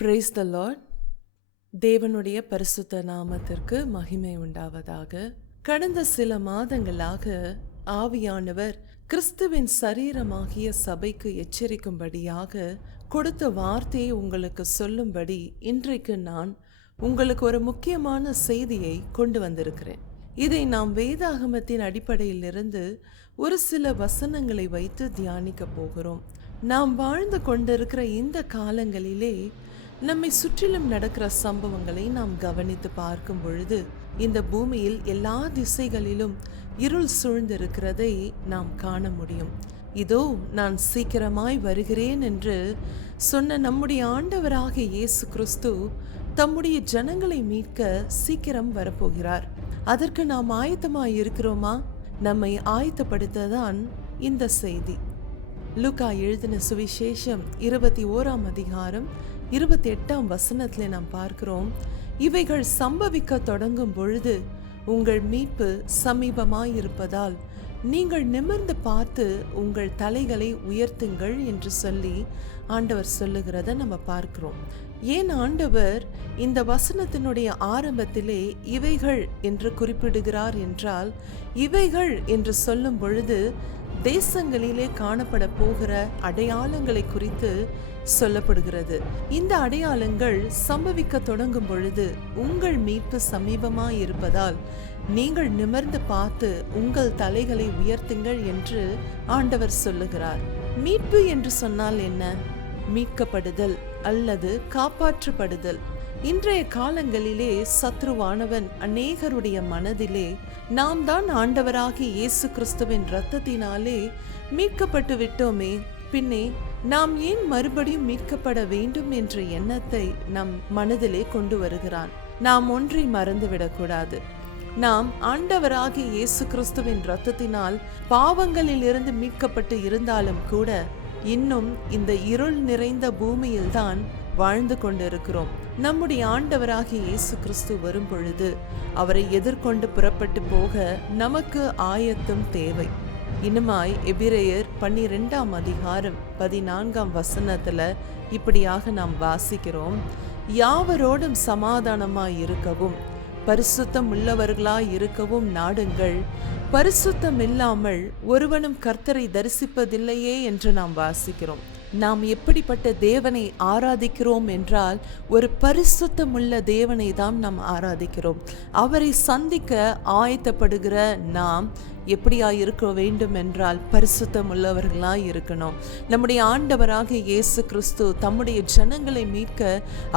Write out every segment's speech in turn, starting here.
Praise the Lord. தேவனுடைய பரிசுத்த நாமத்திற்கு மகிமை உண்டாவதாக. கடந்த சில மாதங்களாக ஆவியானவர் கிறிஸ்துவின் சரீரமாகிய சபைக்கு எச்சரிக்கும்படியாக கொடுத்த வார்த்தையை உங்களுக்கு சொல்லும்படி இன்றைக்கு நான் உங்களுக்கு ஒரு முக்கியமான செய்தியை கொண்டு வந்திருக்கிறேன். இதை நாம் வேதாகமத்தின் அடிப்படையிலிருந்து ஒரு சில வசனங்களை வைத்து தியானிக்க போகிறோம். நாம் வாழ்ந்து கொண்டிருக்கிற இந்த காலங்களிலே நம்மை சுற்றிலும் நடக்கிற சம்பவங்களை நாம் கவனித்து பார்க்கும் பொழுது இந்த பூமியில் எல்லா திசைகளிலும் இருள் சூழ்ந்திருக்கிறதை நாம் காண முடியும். இதோ நான் சீக்கிரமாய் வருகிறேன் என்று சொன்ன நம்முடைய ஆண்டவராகிய இயேசு கிறிஸ்து தம்முடைய ஜனங்களை மீட்க சீக்கிரம் வரப்போகிறார். அதற்கு நாம் ஆயத்தமாய் இருக்கிறோமா? நம்மை ஆயத்தப்படுத்ததான் இந்த செய்தி. லூக்கா எழுதின சுவிசேஷம் 21ஆம் அதிகாரம் 28ஆம் வசனத்திலே நாம் பார்க்கிறோம், இவைகள் சம்பவிக்க தொடங்கும் பொழுது உங்கள் மீட்பு சமீபமாயிருப்பதால் நீங்கள் நிமிர்ந்து பார்த்து உங்கள் தலைகளை உயர்த்துங்கள் என்று சொல்லி ஆண்டவர் சொல்லுகிறத நம்ம பார்க்கிறோம். ஏன் ஆண்டவர் இந்த வசனத்தினுடைய ஆரம்பத்திலே இவைகள் என்று குறிப்பிடுகிறார் என்றால், இவைகள் என்று சொல்லும் பொழுது தேசங்களிலே காணப்பட போகிற அடையாளங்களை குறித்து சொல்லப்படுகிறது. இந்த அடையாளங்கள் சம்பவிக்க தொடங்கும் பொழுது உங்கள் மீட்பு சமீபமாய் இருப்பதால் நீங்கள் நிமிர்ந்து பார்த்து உங்கள் தலைகளை உயர்த்துங்கள் என்று ஆண்டவர் சொல்லுகிறார். மீட்பு என்று சொன்னால் என்ன? மீட்கப்படுதல் அல்லது காப்பாற்றப்படுதல். இன்றைய காலங்களிலே சத்ருவானவன் அநேகருடைய மனதிலே நாம் தான் ஆண்டவராகிய இயேசு கிறிஸ்துவின் இரத்தத்தினாலே மீட்கப்பட்டு விட்டோமே, பின்னே நாம் ஏன் மறுபடியும் மீட்கப்பட வேண்டும் என்ற எண்ணத்தை நம் மனதிலே கொண்டு வருகிறான். நாம் ஒன்றை மறந்துவிடக்கூடாது. நாம் ஆண்டவராகிய இயேசு கிறிஸ்துவின் இரத்தத்தினால் பாவங்களில் இருந்து மீட்கப்பட்டு இருந்தாலும் கூட இன்னும் இந்த இருள் நிறைந்த பூமியில்தான் வாழ்ந்து கொண்டிருக்கிறோம். நம்முடைய ஆண்டவராகிய இயேசு கிறிஸ்து வரும் பொழுது அவரை எதிர்கொண்டு புறப்பட்டு போக நமக்கு ஆயத்தம் தேவை. இன்னுமாய் எபிரேயர் 12ஆம் அதிகாரம் 14ஆம் வசனத்துல இப்படியாக நாம் வாசிக்கிறோம், யாவரோடும் சமாதானமாய் இருக்கவும் பரிசுத்தம் உள்ளவர்களாய் இருக்கவும் நாடுங்கள், பரிசுத்தம் இல்லாமல் ஒருவனும் கர்த்தரை தரிசிப்பதில்லையே என்று நாம் வாசிக்கிறோம். நாம் எப்படிப்பட்ட தேவனை ஆராதிக்கிறோம் என்றால் ஒரு பரிசுத்தமுள்ள தேவனை தான் நாம் ஆராதிக்கிறோம். அவரை சந்திக்க ஆயத்தப்படுகிற நாம் எப்படியாய் இருக்க வேண்டும் என்றால் பரிசுத்தம் உள்ளவர்களாய் இருக்கணும். நம்முடைய ஆண்டவராகிய இயேசு கிறிஸ்து தம்முடைய ஜனங்களை மீட்க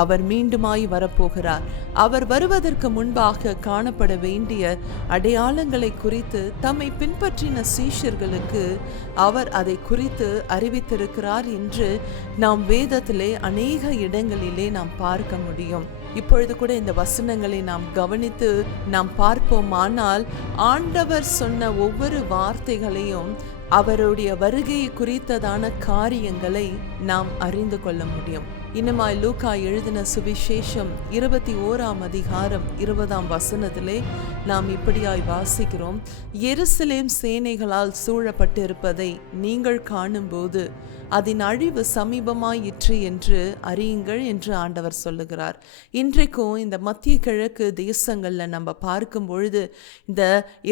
அவர் மீண்டுமாய் வரப்போகிறார். அவர் வருவதற்கு முன்பாக காணப்பட வேண்டிய அடையாளங்களை குறித்து தம்மை பின்பற்றின சீஷர்களுக்கு அவர் அதை குறித்து அறிவித்திருக்கிறார் என்று நாம் வேதத்திலே அநேக இடங்களிலே நாம் பார்க்க முடியும். இப்பொழுது கூட இந்த வசனங்களை நாம் கவனித்து நாம் பார்ப்போமானால் ஆண்டவர் சொன்ன ஒவ்வொரு வார்த்தைகளையும் அவருடைய வருகையை குறித்ததான காரியங்களை நாம் அறிந்து கொள்ள முடியும். இன்னுமாய் லூக்கா எழுதின சுவிசேஷம் 21ஆம் அதிகாரம் 20ஆம் வசனத்திலே நாம் இப்படியாய் வாசிக்கிறோம், எருசலேம் சேனைகளால் சூழப்பட்டிருப்பதை நீங்கள் காணும்போது அதன் அழிவு சமீபமாயிற்று என்று அறியுங்கள் என்று ஆண்டவர் சொல்லுகிறார். இன்றைக்கும் இந்த மத்திய கிழக்கு தேசங்கள்ல நம்ம பார்க்கும் பொழுது இந்த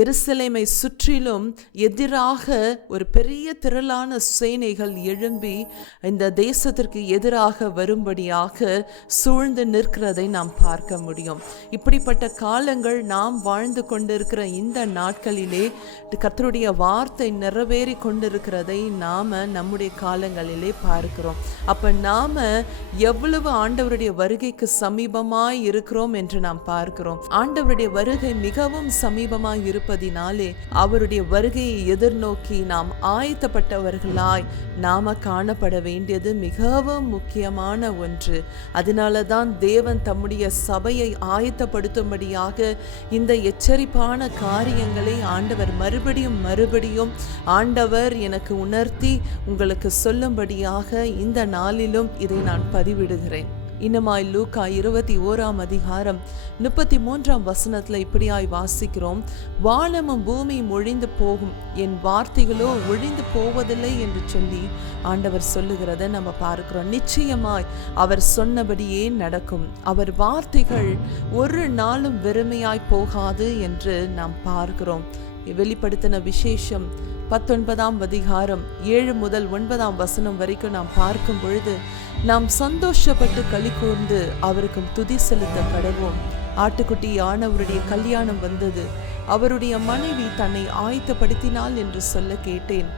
எருசலேமை சுற்றிலும் எதிராக ஒரு பெரிய திரளான சேனைகள் எழும்பி இந்த தேசத்திற்கு எதிராக வரும்படியாக சூழ்ந்து நிற்கிறதை நாம் பார்க்க முடியும். இப்படிப்பட்ட காலங்கள் நாம் வாழ்ந்து கொண்டிருக்கிற இந்த நாட்களிலே கர்த்தருடைய வார்த்தை நிறைவேறி கொண்டிருக்கிறதை நாம நம்முடைய காலங்களிலே பார்க்கிறோம். அப்ப நாம எவ்வளவு ஆண்டவருடைய வருகைக்கு சமீபமாய் இருக்கிறோம் என்று நாம் பார்க்கிறோம். ஆண்டவருடைய வருகை மிகவும் சமீபமாய் இருப்பதினாலே அவருடைய வருகையை எதிர்நோக்கி நாம் ஆயத்தப்பட்டவர்களாய் நாம காணப்பட வேண்டியது மிகவும் முக்கியமான ஒன்று. அதனாலதான் தேவன் தம்முடைய சபையை ஆயத்தப்படுத்தும்படியாக இந்த எச்சரிப்பான காரியங்களை ஆண்டவர் மறுபடியும் ஆண்டவர் எனக்கு உணர்த்தி உங்களுக்கு சொல்லும்படியாக இந்த நாளிலும் இதை நான் பதிவிடுகிறேன். இன்னமாய் லூக்கா 21:33 இப்படியாய் வாசிக்கிறோம், வானமும் பூமியும் ஒழிந்து போகும், என் வார்த்தைகளோ ஒழிந்து போவதில்லை என்று சொல்லி ஆண்டவர் சொல்லுகிறத நம்ம பார்க்கிறோம். நிச்சயமாய் அவர் சொன்னபடியே நடக்கும். அவர் வார்த்தைகள் ஒரு நாளும் வெறுமையாய் போகாது என்று நாம் பார்க்கிறோம். வெளிப்படுத்தின விசேஷம் 19:7-9 வரைக்கும் நாம் பார்க்கும் பொழுது நாம் சந்தோஷப்பட்டு களி கூர்ந்து அவருக்கு துதி செலுத்த கடவோம். ஆட்டுக்குட்டி ஆனவருடைய கல்யாணம் வந்தது, அவருடைய மனைவி தன்னை ஆயத்தப்படுத்தினாள் என்று சொல்ல கேட்டேன்.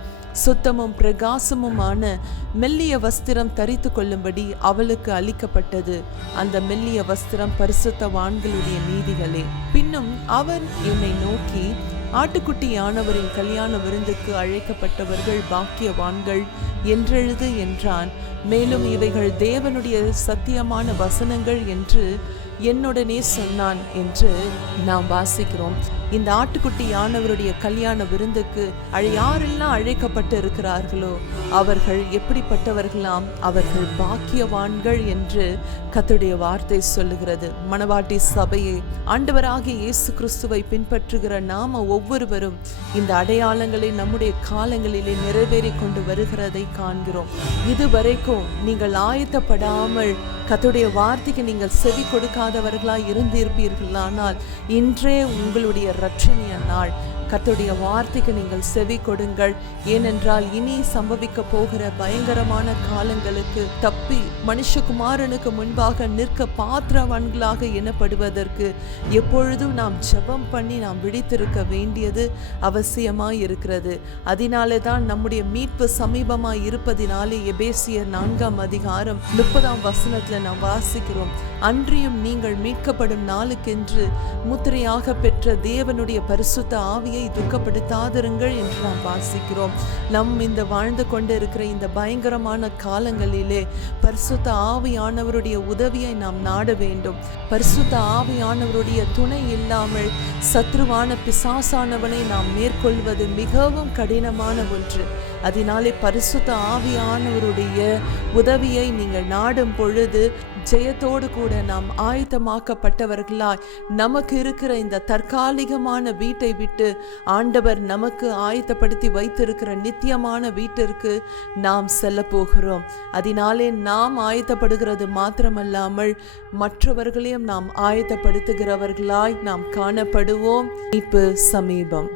சுத்தமும் பிரகாசமுமான மெல்லிய வஸ்திரம் தரித்து கொள்ளும்படி அவளுக்கு அளிக்கப்பட்டது. அந்த மெல்லிய வஸ்திரம் பரிசுத்தவான்களுடைய நீதிகளே. பின்னும் அவர் என்னை நோக்கி, ஆட்டுக்குட்டியானவரின் கல்யாண விருந்துக்கு அழைக்கப்பட்டவர்கள் பாக்கியவான்கள் என்றெழுது என்றான். மேலும் இவைகள் தேவனுடைய சத்தியமான வசனங்கள் என்று என்னுடனே சொன்னான் என்று நாம் வாசிக்கிறோம். இந்த ஆட்டுக்குட்டியானவருடைய கல்யாண விருந்துக்கு யாரெல்லாம் அழைக்கப்பட்டு இருக்கிறார்களோ அவர்கள் எப்படிப்பட்டவர்களாம்? அவர்கள் பாக்கியவான்கள் என்று கர்த்தருடைய வார்த்தை சொல்லுகிறது. மணவாட்டி சபையை, ஆண்டவராகிய இயேசு கிறிஸ்துவை பின்பற்றுகிற நாம ஒவ்வொருவரும் இந்த அடையாளங்களை நம்முடைய காலங்களிலே நிறைவேறி கொண்டு வருகிறதை காண்கிறோம். இதுவரைக்கும் நீங்கள் ஆயத்தப்படாமல் கர்த்தருடைய வார்த்தைக்கு நீங்கள் செவி கொடுக்காதவர்களாய் இருந்திருப்பீர்களானால் இன்றே உங்களுடைய இரட்சணிய நாள். கர்த்தருடைய வார்த்தைக்கு நீங்கள் செவி கொடுங்கள். ஏனென்றால் இனி சம்பவிக்க போகிற பயங்கரமான காலங்களுக்கு தப்பி மனுஷகுமாரனுக்கு முன்பாக நிற்க பாத்திரவான்களாக எண்ணப்படுவதற்கு எப்பொழுதும் நாம் ஜெபம் பண்ணி நாம் விழித்திருக்க வேண்டியது அவசியமாய் இருக்கிறது. அதனாலே தான் நம்முடைய மீட்பு சமீபமாய் இருப்பதினாலே எபேசியர் 4:30 நாம் வாசிக்கிறோம், அன்றியும் நீங்கள் மீட்கப்படும் நாளுக்கென்று முத்திரையாக பெற்ற தேவனுடைய பரிசுத்த ஆவியை துக்கப்படுத்தாதிருங்கள் என்று நாம் வாசிக்கிறோம். நம் இந்த வாழ்ந்து கொண்டு இருக்கிற இந்த பயங்கரமான காலங்களிலே பரிசுத்த ஆவியானவருடைய உதவியை நாம் நாட வேண்டும். பரிசுத்த ஆவியானவருடைய துணை இல்லாமல் சத்ருவான பிசாசானவனை நாம் மேற்கொள்வது மிகவும் கடினமான ஒன்று. அதனாலே பரிசுத்த ஆவியானவருடைய உதவியை நீங்கள் நாடும் பொழுது ஜெயத்தோடு கூட நாம் ஆயத்தமாக்கப்பட்டவர்களாய் நமக்கு இருக்கிற இந்த தற்காலிகமான வீட்டை விட்டு ஆண்டவர் நமக்கு ஆயத்தப்படுத்தி வைத்திருக்கிற நித்தியமான வீட்டிற்கு நாம் செல்ல போகிறோம். அதனாலே நாம் ஆயத்தப்படுகிறது மாத்திரமல்லாமல் மற்றவர்களையும் நாம் ஆயத்தப்படுத்துகிறவர்களாய் நாம் காணப்படுவோம். மீட்பு சமீபம்.